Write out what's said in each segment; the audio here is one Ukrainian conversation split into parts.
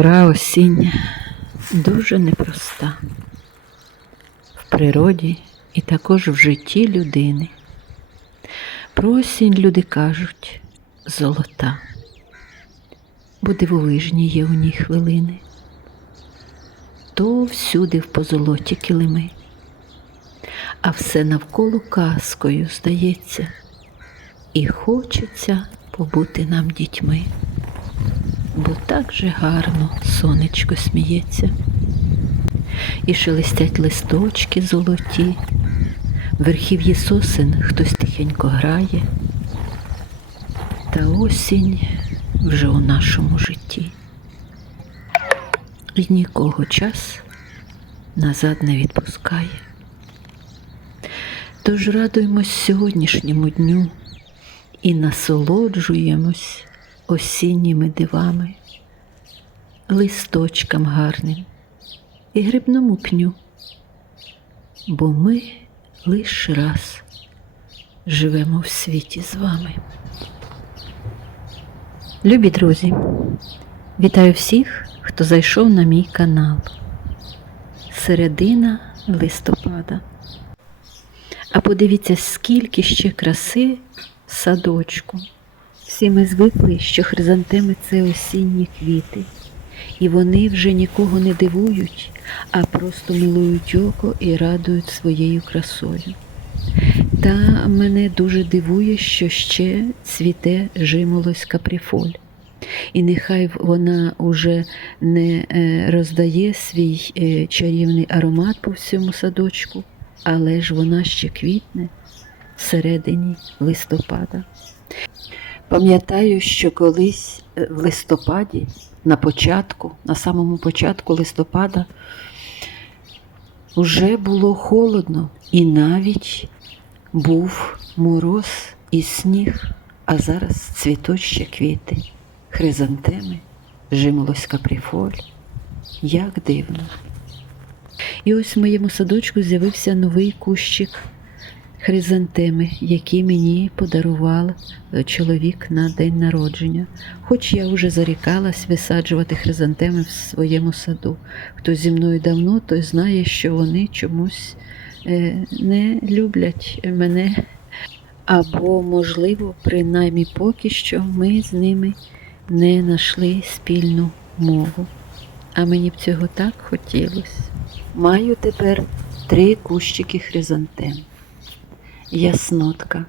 Пора осіння дуже непроста. В природі і також в житті людини. Про осінь люди кажуть золота, бо дивовижні є у ній хвилини. То всюди в позолоті килими, а все навколо казкою здається, і хочеться побути нам дітьми бо так же гарно сонечко сміється, і шелестять листочки золоті, верхів'ї сосен хтось тихенько грає, та осінь вже у нашому житті. І нікого час назад не відпускає. Тож радуємось сьогоднішньому дню і насолоджуємось осінніми дивами, листочкам гарним і грибному пню, бо ми лиш раз живемо в світі з вами. Любі друзі, вітаю всіх, хто зайшов на мій канал. Середина листопада. А подивіться, скільки ще краси в садочку. Всі ми звикли, що хризантеми це осінні квіти, і вони вже нікого не дивують, а просто милують око і радують своєю красою. Та мене дуже дивує, що ще цвіте жимолось каприфоль. І нехай вона уже не е, роздає свій е, чарівний аромат по всьому садочку, але ж вона ще квітне всередині листопада. Пам'ятаю, що колись е, в листопаді, на початку, на самому початку листопада, вже було холодно і навіть був мороз і сніг, а зараз ще квіти, хризантеми, жимолось каприфоль. Як дивно. І ось в моєму садочку з'явився новий кущик хризантеми, які мені подарував е, чоловік на день народження. Хоч я вже зарікалась висаджувати хризантеми в своєму саду. Хто зі мною давно, той знає, що вони чомусь е, не люблять мене. Або, можливо, принаймні поки що ми з ними не знайшли спільну мову. А мені б цього так хотілося. Маю тепер три кущики хризантем яснотка,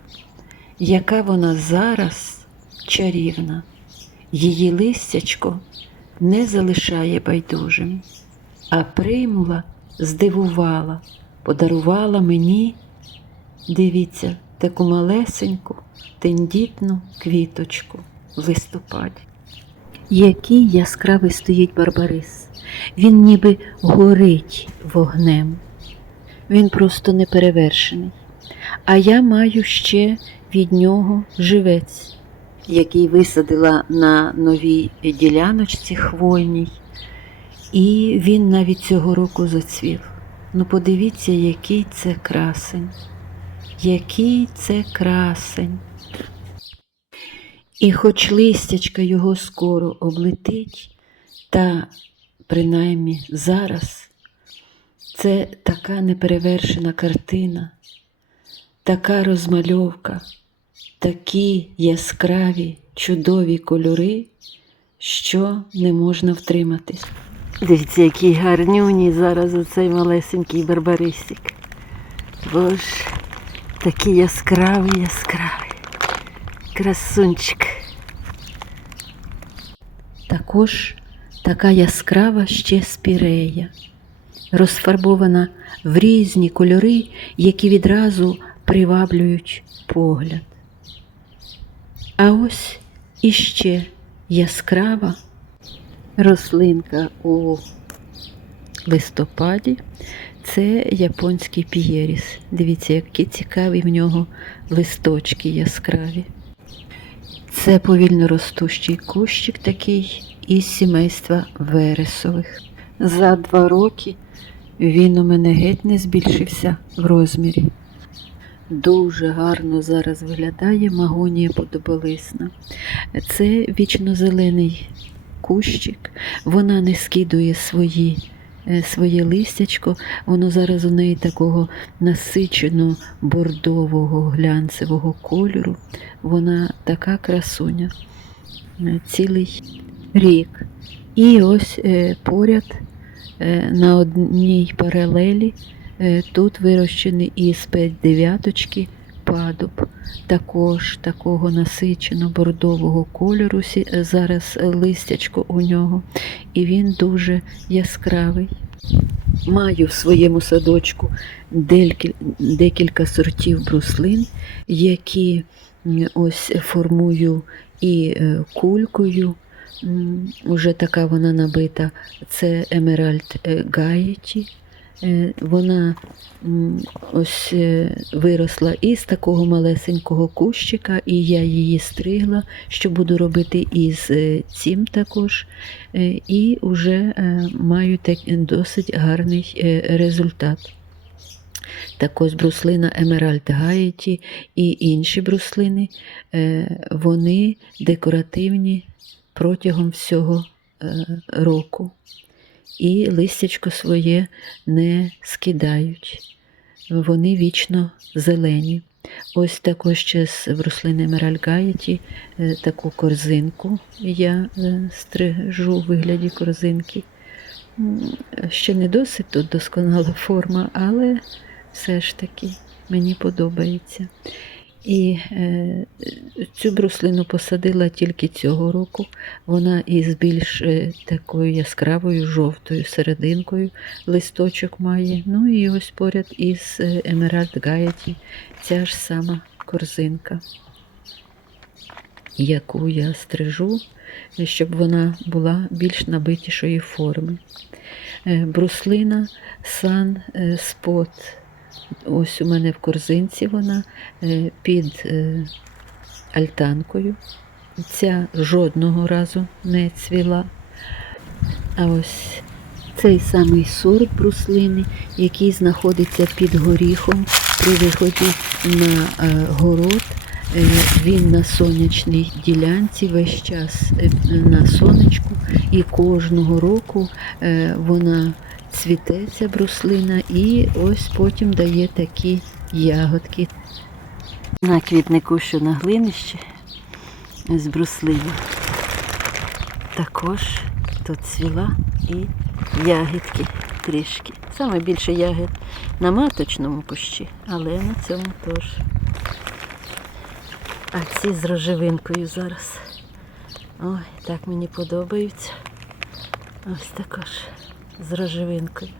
яка вона зараз чарівна, її листячко не залишає байдужим, а приймула, здивувала, подарувала мені, дивіться, таку малесеньку, тендітну квіточку в листопаді. Який яскравий стоїть Барбарис, він ніби горить вогнем. Він просто неперевершений. А я маю ще від нього живець, який висадила на новій діляночці хвойній, і він навіть цього року зацвів. Ну, подивіться, який це красень, який це красень. І хоч листячка його скоро облетить, та принаймні зараз це така неперевершена картина така розмальовка, такі яскраві, чудові кольори, що не можна втримати. Дивіться, який гарнюній зараз оцей малесенький барбарисик. Боже, такий яскравий, яскравий. Красунчик. Також така яскрава ще спірея, розфарбована в різні кольори, які відразу приваблюють погляд. А ось іще яскрава рослинка у листопаді це японський пієріс. Дивіться, які цікаві в нього листочки яскраві. Це повільно ростущий кущик такий із сімейства вересових. За два роки він у мене геть не збільшився в розмірі. Дуже гарно зараз виглядає магонія подоболисна. Це вічно-зелений кущик, вона не скидує свої, е, своє листячко, воно зараз у неї такого насичено бордового глянцевого кольору. Вона така красуня е, цілий рік. І ось е, поряд на одній паралелі тут вирощений із 5 дев'яточки падуб також такого насичено бордового кольору е, зараз листячко у нього, і він дуже яскравий. Маю в своєму садочку декілька сортів бруслин, які ось формую і е, кулькою. Уже така вона набита. Це Емеральд е, Гаєті. Е, Вона ось е, виросла із такого малесенького кущика, і я її стригла, що буду робити із е, цим також. І вже маю досить гарний результат. Також бруслина Емеральд Гаєті і інші бруслини, вони декоративні протягом всього року. І листячко своє не скидають. Вони вічно зелені. Ось також ще з бруслини Емеральд Гаєті е, таку корзинку я е, стрижу у вигляді корзинки. Ще не досить тут досконала форма, але все ж таки мені подобається. І е, цю бруслину посадила тільки цього року. Вона із більш е, такою яскравою жовтою серединкою листочок має. Ну і ось поряд із е, Емеральд Гаєті ця ж сама корзинка, яку я стрижу, щоб вона була більш набитішої форми. Е, Бруслина Сан е, Спот. Ось у мене в корзинці вона е, під е, альтанкою. Ця жодного разу не цвіла. А ось цей самий сорт бруслини, який знаходиться під горіхом при виході на е, город. Він на сонячній ділянці весь час на сонечку, і кожного року вона цвіте ця бруслина і ось потім дає такі ягодки. На квітнику, що на глинищі з бруслини. Також тут цвіла і ягідки трішки. Саме більше ягід на маточному кущі, але на цьому теж. А ці з рожевинкою зараз. Ой, так мені подобаються. Ось також з рожевинкою.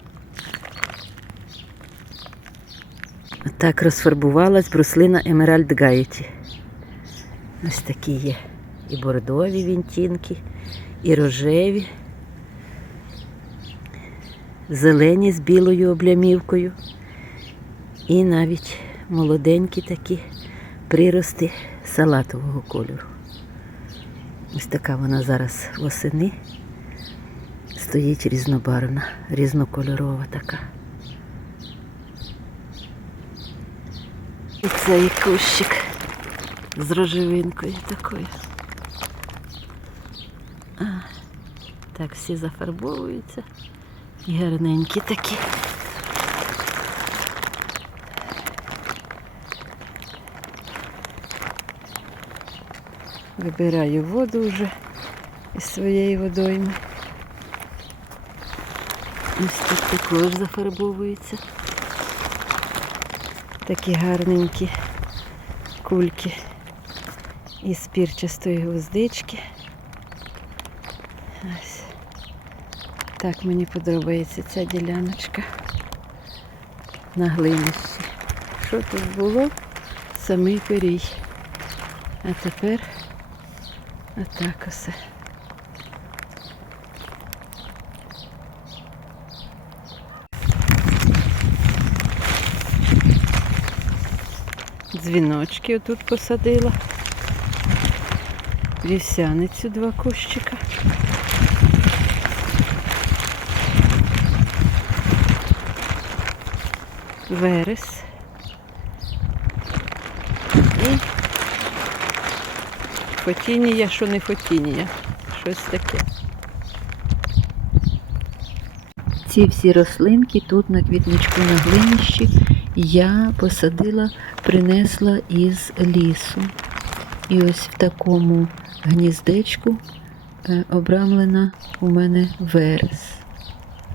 Так розфарбувалась бруслина Емеральд Гаєті. Ось такі є і бордові вінтінки, і рожеві, зелені з білою облямівкою, і навіть молоденькі такі прирости салатового кольору. Ось така вона зараз восени. Стоїть різнобарвна, різнокольорова така. І цей кущик з рожевинкою такою. А, так, всі зафарбовуються. І гарненькі такі. Вибираю воду вже із своєї водойми. Ось тут також зафарбовується. Такі гарненькі кульки із пірчастої гвоздички. Так мені подобається ця діляночка на глинищі. Що тут було? Самий пирій. А тепер отак усе. Дзвіночки отут посадила. Вівсяницю два кущика. Верес. І фотінія, що не фотінія. Щось таке. Ці всі рослинки тут на квітничку на глинищі я посадила, принесла із лісу. І ось в такому гніздечку е, обрамлена у мене верес.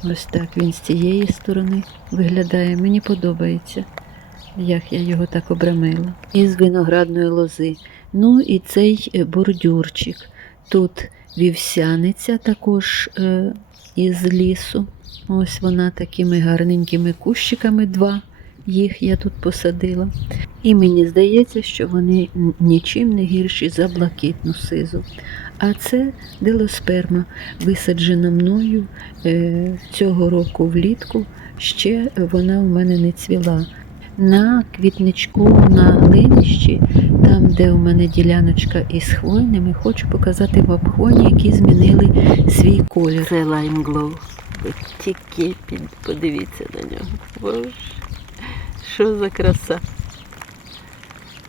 Ось так він з цієї сторони виглядає. Мені подобається, як я його так обрамила. Із виноградної лози. Ну і цей е, бордюрчик. Тут вівсяниця також е, із лісу. Ось вона такими гарненькими кущиками, два їх я тут посадила. І мені здається, що вони нічим не гірші за блакитну сизу. А це делосперма, висаджена мною е, цього року влітку. Ще вона у мене не цвіла. На квітничку на глинищі, там, де у мене діляночка із хвойними, хочу показати вапхоні, які змінили свій колір. Це. Ви Тільки подивіться на нього. Боже, що за краса.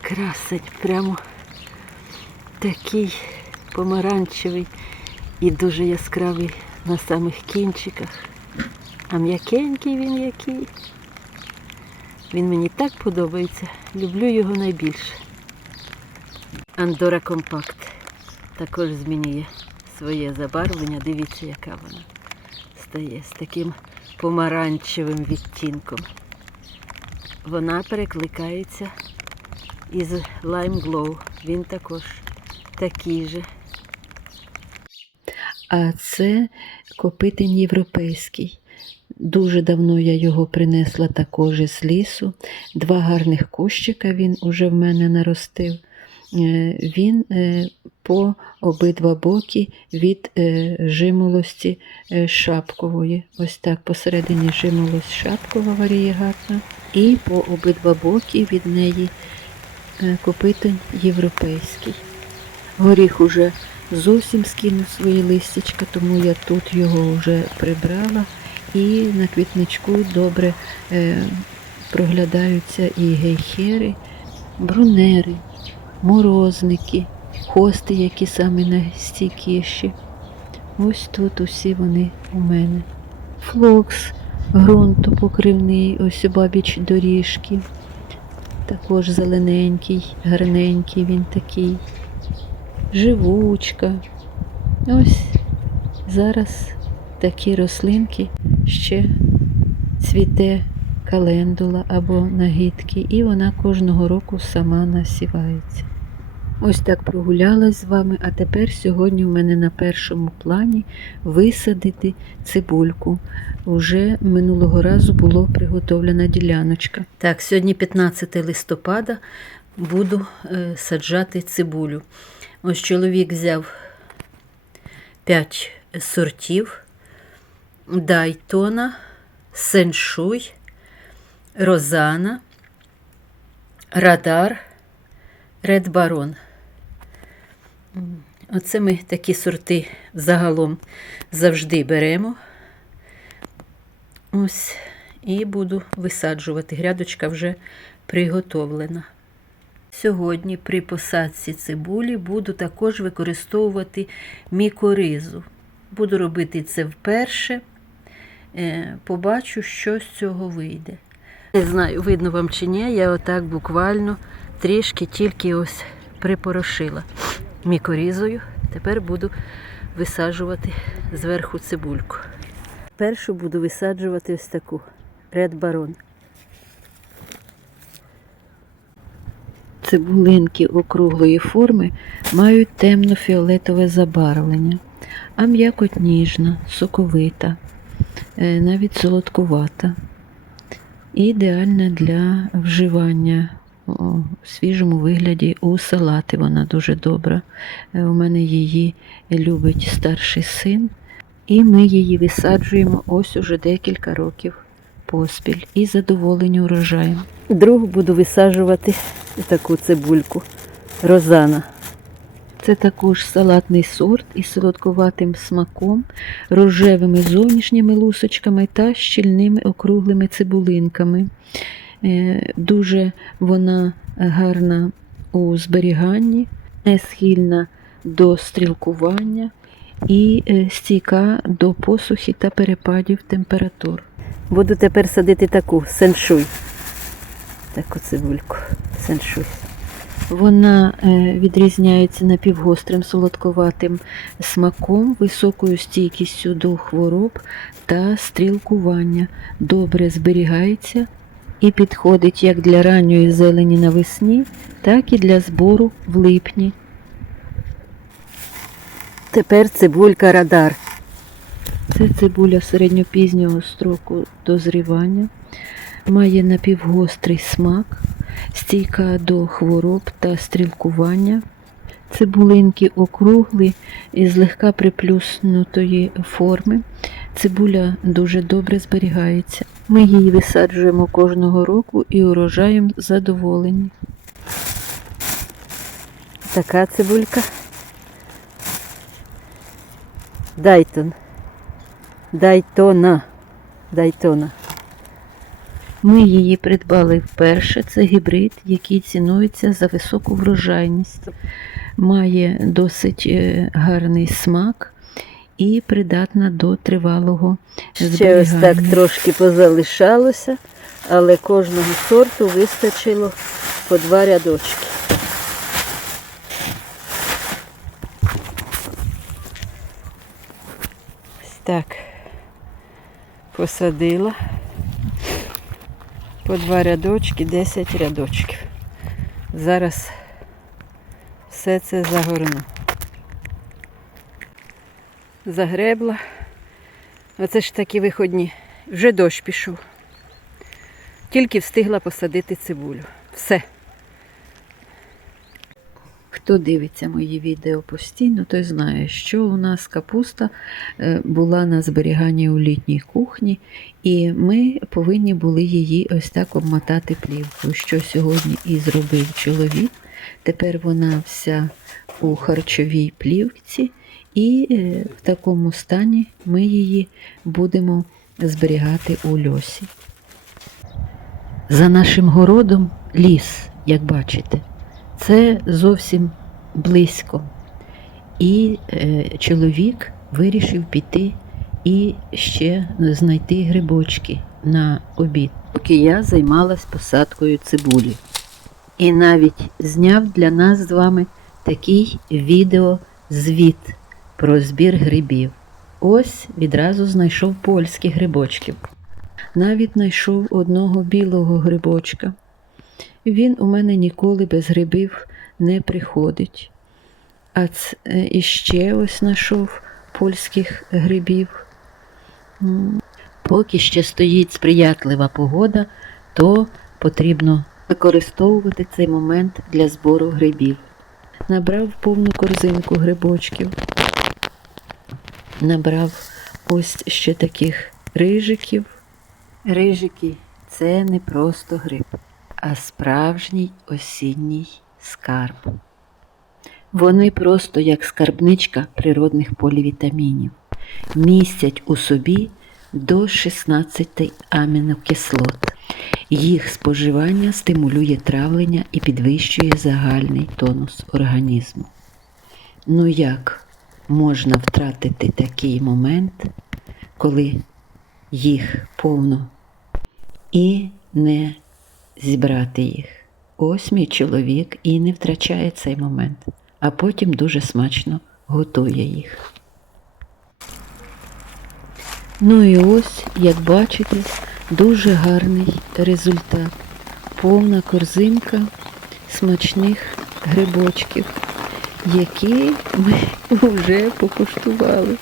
Красень, прямо такий помаранчевий і дуже яскравий на самих кінчиках. А м'якенький він який. Він мені так подобається. Люблю його найбільше. Андора Компакт також змінює своє забарвлення. Дивіться, яка вона стає з таким помаранчевим відтінком. Вона перекликається із Lime Glow. Він також такий же. А це копитень європейський. Дуже давно я його принесла також із лісу. Два гарних кущика він уже в мене наростив. Е, Він е, по обидва боки від е, жимолості шапкової. Ось так посередині жимолость шапкова варієгатна. І по обидва боки від неї е, копитень європейський. Горіх уже зовсім скинув свої листячка, тому я тут його вже прибрала. І на квітничку добре е, проглядаються і гейхери, брунери, морозники, хости, які самі найстійкіші. Ось тут усі вони у мене. Флокс ґрунтопокривний, ось бабіч доріжки. Також зелененький, гарненький він такий. Живучка. Ось зараз такі рослинки ще цвіте календула або нагідки, і вона кожного року сама насівається. Ось так прогулялась з вами, а тепер сьогодні в мене на першому плані висадити цибульку. Уже минулого разу була приготовлена діляночка. Так, сьогодні 15 листопада буду е, саджати цибулю. Ось чоловік взяв 5 сортів Дайтона, Сеншуй, Розана, Радар, Ред Барон. Оце ми такі сорти загалом завжди беремо. Ось, і буду висаджувати. Грядочка вже приготовлена. Сьогодні при посадці цибулі буду також використовувати мікоризу. Буду робити це вперше. Е, Побачу, що з цього вийде. Не знаю, видно вам чи ні, я отак буквально трішки тільки ось припорошила мікорізою. Тепер буду висаджувати зверху цибульку. Першу буду висаджувати ось таку Red Baron. Цибулинки округлої форми мають темно-фіолетове забарвлення, а м'якоть ніжна, соковита, е, навіть солодкувата. Ідеальна для вживання в свіжому вигляді у салати. Вона дуже добра. Е, У мене її любить старший син, і ми її висаджуємо ось уже декілька років поспіль і задоволені урожаєм. Другу буду висаджувати таку цибульку розана. Це також салатний сорт із солодкуватим смаком, рожевими зовнішніми лусочками та щільними округлими цибулинками. Е, Дуже вона гарна у зберіганні, не схильна до стрілкування і е, стійка до посухи та перепадів температур. Буду тепер садити таку сеншуй. Таку цибульку. Сеншуй. Вона е, відрізняється напівгострим солодковатим смаком, високою стійкістю до хвороб та стрілкування. Добре зберігається і підходить як для ранньої зелені навесні, так і для збору в липні. Тепер цибулька радар. Це цибуля середньопізнього строку дозрівання, має напівгострий смак, стійка до хвороб та стрілкування. Цибулинки округлі і злегка приплюснутої форми. Цибуля дуже добре зберігається. Ми її висаджуємо кожного року і урожаєм задоволені. Така цибулька. Дайтон. Дайтона. Дайтона. Ми її придбали вперше. Це гібрид, який цінується за високу врожайність. Має досить е, гарний смак і придатна до тривалого Ще ось так трошки позалишалося, але кожного сорту вистачило по два рядочки. Ось так. Посадила. По два рядочки, 10 рядочків. Зараз все це загорну. Загребла. Оце ж такі виходні. Вже дощ пішов. Тільки встигла посадити цибулю. Все. Хто дивиться мої відео постійно, той знає, що у нас капуста е, була на зберіганні у літній кухні, і ми повинні були її ось так обмотати плівкою, що сьогодні і зробив чоловік. Тепер вона вся у харчовій плівці, і е, в такому стані ми її будемо зберігати у льосі. За нашим городом ліс, як бачите. Це зовсім близько. І е, чоловік вирішив піти і ще знайти грибочки на обід, поки я займалась посадкою цибулі. І навіть зняв для нас з вами такий відеозвіт про збір грибів. Ось відразу знайшов польських грибочків. Навіть знайшов одного білого грибочка. Він у мене ніколи без грибів не приходить. А ц... е, і ще ось знайшов польських грибів. Поки ще стоїть сприятлива погода, то потрібно використовувати цей момент для збору грибів. Набрав повну корзинку грибочків. Набрав ось ще таких рижиків. Рижики це не просто гриб а справжній осінній скарб. Вони просто як скарбничка природних полівітамінів, містять у собі до 16 амінокислот. Їх споживання стимулює травлення і підвищує загальний тонус організму. Ну як можна втратити такий момент, коли їх повно і не зібрати їх. Ось мій чоловік і не втрачає цей момент, а потім дуже смачно готує їх. Ну і ось, як бачите, дуже гарний результат. Повна корзинка смачних грибочків, які ми вже покуштували.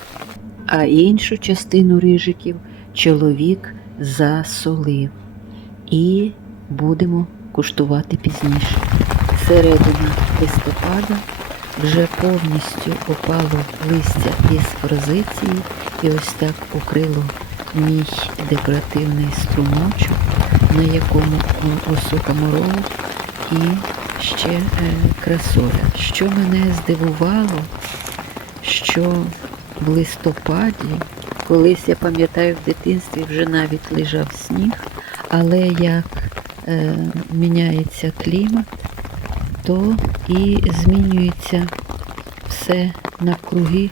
А іншу частину рижиків чоловік засолив. І будемо куштувати пізніше. Середина листопада вже повністю опало листя із форзиції і ось так укрило мій декоративний струмочок, на якому осока морозу і ще е, красоля. Що мене здивувало, що в листопаді, колись я пам'ятаю в дитинстві вже навіть лежав сніг, але як е, міняється клімат, то і змінюється все навкруги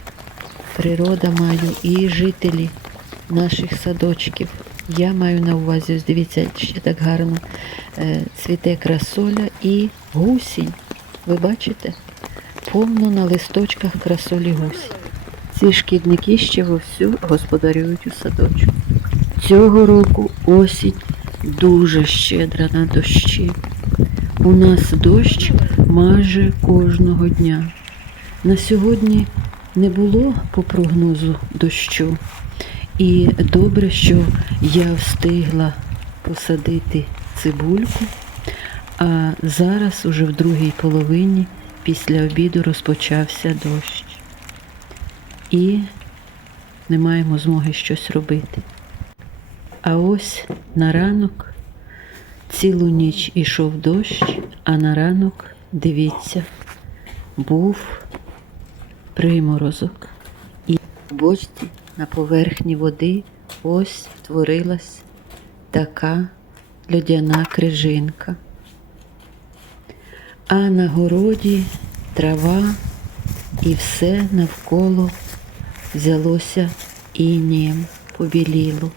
природа маю і жителі наших садочків. Я маю на увазі, дивіться, ще так гарно е, цвіте красоля і гусінь. Ви бачите? Повно на листочках красолі гусінь. Ці шкідники ще вовсю господарюють у садочку. Цього року осінь дуже щедра на дощі. У нас дощ майже кожного дня. На сьогодні не було по прогнозу дощу. І добре, що я встигла посадити цибульку, а зараз уже в другій половині після обіду розпочався дощ. І не маємо змоги щось робити. А ось на ранок цілу ніч ішов дощ, а на ранок, дивіться, був приморозок. І в бочці на поверхні води ось творилась така льодяна крижинка. А на городі трава і все навколо взялося інієм, побіліло.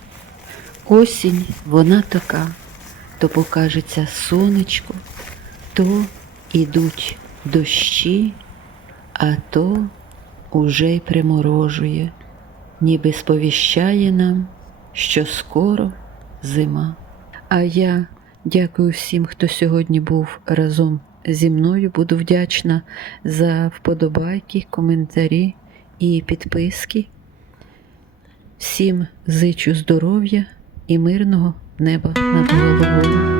Осінь вона така, то покажеться сонечко, то ідуть дощі, а то уже й приморожує, ніби сповіщає нам, що скоро зима. А я дякую всім, хто сьогодні був разом зі мною. Буду вдячна за вподобайки, коментарі і підписки. Всім зичу здоров'я і мирного неба над головою.